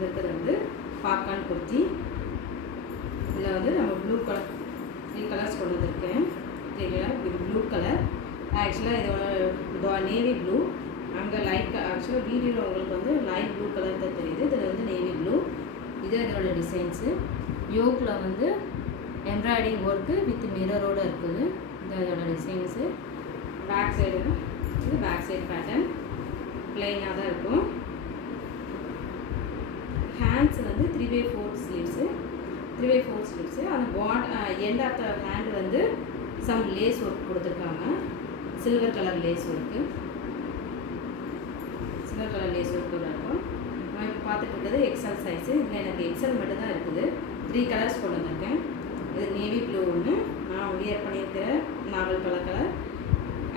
வந்திருக்கிறது வந்து பாப்கார்ன் குர்த்தி. இதில் வந்து நம்ம ப்ளூ கலர் 3 கலர்ஸ் கொண்டு வந்திருக்கேன். சரிங்களா? இது ப்ளூ கலர். ஆக்சுவலாக இதோட நேவி ப்ளூ. அங்கே லைட் ஆக்சுவலாக வீடியோவில் உங்களுக்கு வந்து லைட் ப்ளூ கலர் தான் தெரியுது. இதில் வந்து நேவி ப்ளூ. இது இதோட டிசைன்ஸு. யோக்கில் வந்து எம்ப்ராய்டிங் ஒர்க்கு வித் மிரரோடு இருக்குது. இது அதோட டிசைன்ஸு. பேக் சைடு இது பேக் சைடு பேட்டர்ன் பிளெயினாக தான் இருக்கும். ஹேண்ட்ஸ் வந்து 3/4 ஸ்லீவ்ஸு. 3/4 ஸ்லீவ்ஸு. அந்த எண்ட் ஆஃப் த ஹேண்ட் வந்து சம் லேஸ் ஒர்க் கொடுத்துருக்காங்க. Silver colour lace work. Silver colour lace work இருக்கும். நான் இப்போ பார்த்துட்டு இருக்கிறது எக்ஸல் சைஸு. இதில் எனக்கு எக்ஸல் மட்டும் தான் இருக்குது. 3 கலர்ஸ் கொண்டு வந்திருக்கேன். இது நேவி ப்ளூ ஒன்று. நான் வியர் பண்ணியிருக்கிற நாவல் கலர்.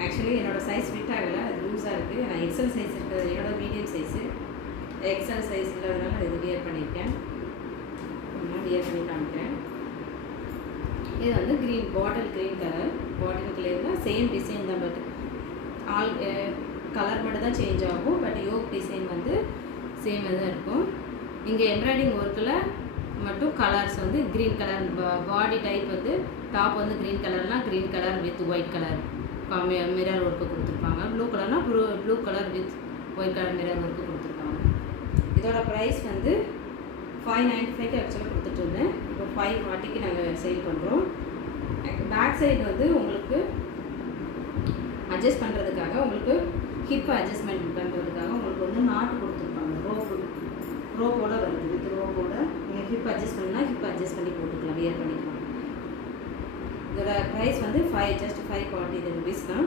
ஆக்சுவலி என்னோடய சைஸ் ஃபிட் ஆகலை, அது லூஸாக இருக்குது. நான் எக்ஸல் சைஸ் இருக்கிறது என்னோடய மீடியம் சைஸு. எக்ஸல் சைஸ் இல்லாதனால நான் இது வியர் பண்ணியிருக்கேன். நான் வியர் பண்ணி காமிக்கிறேன். இது வந்து green bottle green colour. Bottle கலரில் சேம் டிசைன் தான். பட் ஆல் கலர் மட்டும் தான் சேஞ்ச் ஆகும். பட் யோக் டிசைன் வந்து சேம் தான் இருக்கும். இங்கே எம்ப்ராய்டிங் ஒர்க்கில் மட்டும் கலர்ஸ் வந்து க்ரீன் கலர். பாடி டைப் வந்து டாப் வந்து க்ரீன் கலர்னால் green colour with white colour mirror work கொடுத்துருப்பாங்க. ப்ளூ கலர்னால் blue colour with white colour mirror work கொடுத்துருப்பாங்க. இதோட ப்ரைஸ் வந்து 595 ஆக்சுவலாக கொடுத்துட்ருந்தேன். இப்போ 540 நாங்கள் சேல் பண்ணுறோம். பேக் சைடு வந்து உங்களுக்கு அட்ஜஸ்ட் பண்ணுறதுக்காக, உங்களுக்கு ஹிப் அட்ஜஸ்ட்மெண்ட் பண்ணுறதுக்காக உங்களுக்கு வந்து நாட்டு கொடுத்துருப்பாங்க. ரோப்போட வருது. வித் ரோப்போட நீங்கள் ஹிப் அட்ஜஸ்ட் பண்ணால் ஹிப் அட்ஜஸ்ட் பண்ணி போட்டுக்கலாம், வியர் பண்ணிக்கலாம். இதோட ப்ரைஸ் வந்து ஜஸ்ட் 540 ருபீஸ் தான்.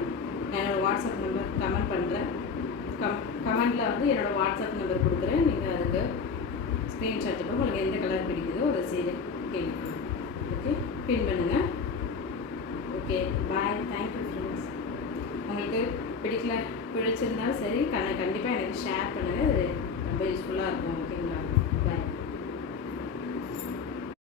நான் என்னோடய வாட்ஸ்அப் நம்பர் கமெண்ட் பண்ணுறேன். கமெண்டில் வந்து என்னோடய வாட்ஸ்அப் நம்பர் கொடுக்குறேன். நீங்கள் அதுக்கு ஸ்க்ரீன்ஷாட் எடுத்து உங்களுக்கு எந்த கலர் பிடிக்குதோ அதை செய்து கேட்கலாம். ஓகே, பின் பண்ணுங்கள். Okay, bye. Thank you friends. உங்களுக்கு பிடிச்சிருந்தாலும் சரி, கண்டிப்பாக எனக்கு ஷேர்